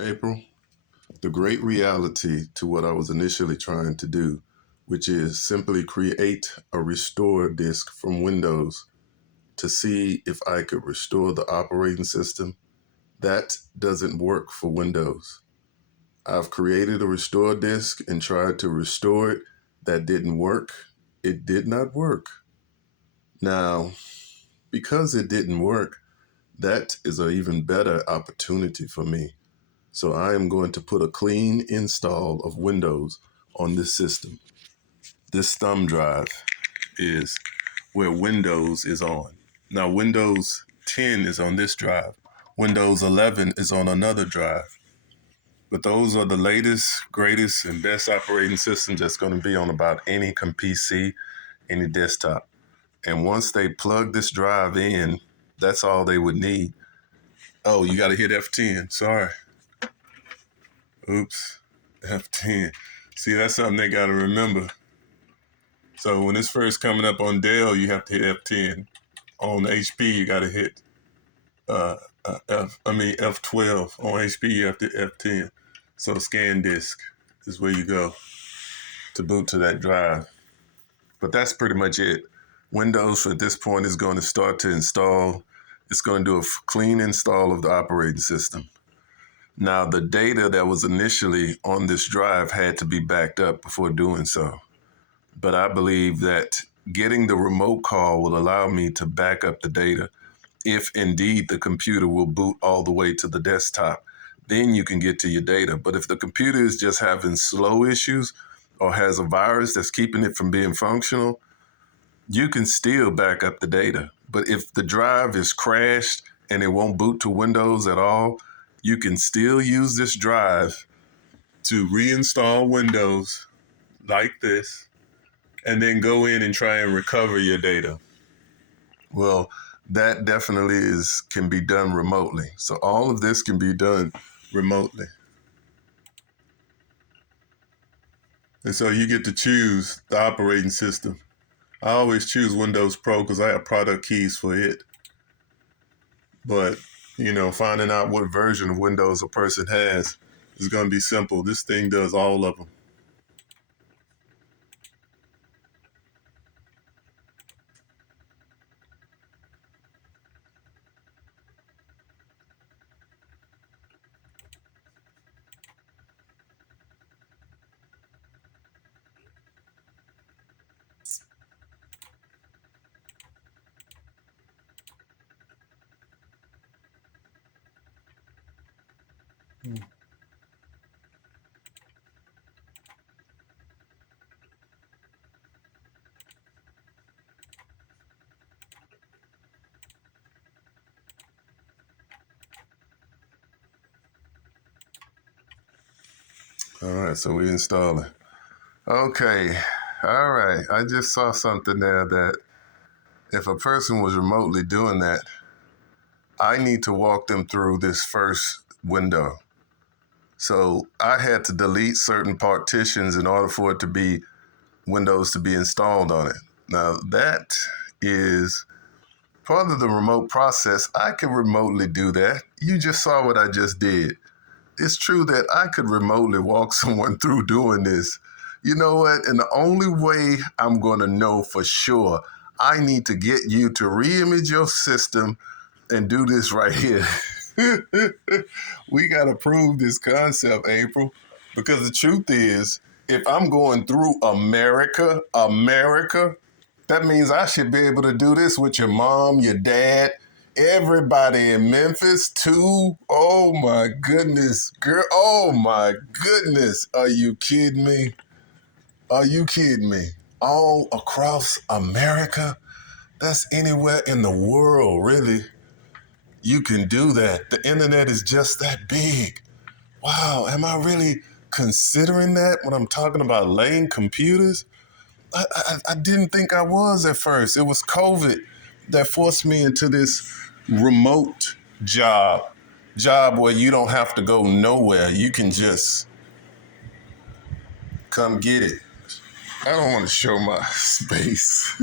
April, the great reality to what I was initially trying to do, which is simply create a restore disk from Windows to see if I could restore the operating system, that doesn't work for Windows. I've created a restore disk and tried to restore it. That didn't work. It did not work. Now, because it didn't work, that is an even better opportunity for me. So I am going to put a clean install of Windows on this system. This thumb drive is where Windows is on. Now, Windows 10 is on this drive. Windows 11 is on another drive. But those are the latest, greatest, and best operating systems that's going to be on about any PC, any desktop. And once they plug this drive in, that's all they would need. Oh, you got to hit F10. Sorry. Oops. F10. See, that's something they got to remember. So when it's first coming up on Dell, you have to hit F10. On HP, you got to hit F12. On HP, you have to F10. So scan disk is where you go to boot to that drive. But that's pretty much it. Windows at this point is going to start to install. It's going to do a clean install of the operating system. Now, the data that was initially on this drive had to be backed up before doing so. But I believe that getting the remote call will allow me to back up the data if indeed the computer will boot all the way to the desktop. Then you can get to your data. But if the computer is just having slow issues or has a virus that's keeping it from being functional, you can still back up the data. But if the drive is crashed and it won't boot to Windows at all, you can still use this drive to reinstall Windows like this and then go in and try and recover your data. Well, that definitely can be done remotely. So all of this can be done remotely. And so you get to choose the operating system. I always choose Windows Pro because I have product keys for it. But, finding out what version of Windows a person has is going to be simple. This thing does all of them. All right, so we install it. Okay, all right. I just saw something there that if a person was remotely doing that, I need to walk them through this first window. So I had to delete certain partitions in order for it to be Windows to be installed on it. Now that is part of the remote process. I can remotely do that. You just saw what I just did. It's true that I could remotely walk someone through doing this. You know what? And the only way I'm going to know for sure, I need to get you to reimage your system and do this right here. We got to prove this concept, April, because the truth is, if I'm going through America, that means I should be able to do this with your mom, your dad, everybody in Memphis too. Oh my goodness, girl. Oh my goodness. Are you kidding me? Are you kidding me? All across America? That's anywhere in the world, really. You can do that. The internet is just that big. Wow, am I really considering that when I'm talking about laying computers? I didn't think I was at first. It was COVID that forced me into this remote job where you don't have to go nowhere. You can just come get it. I don't want to show my space.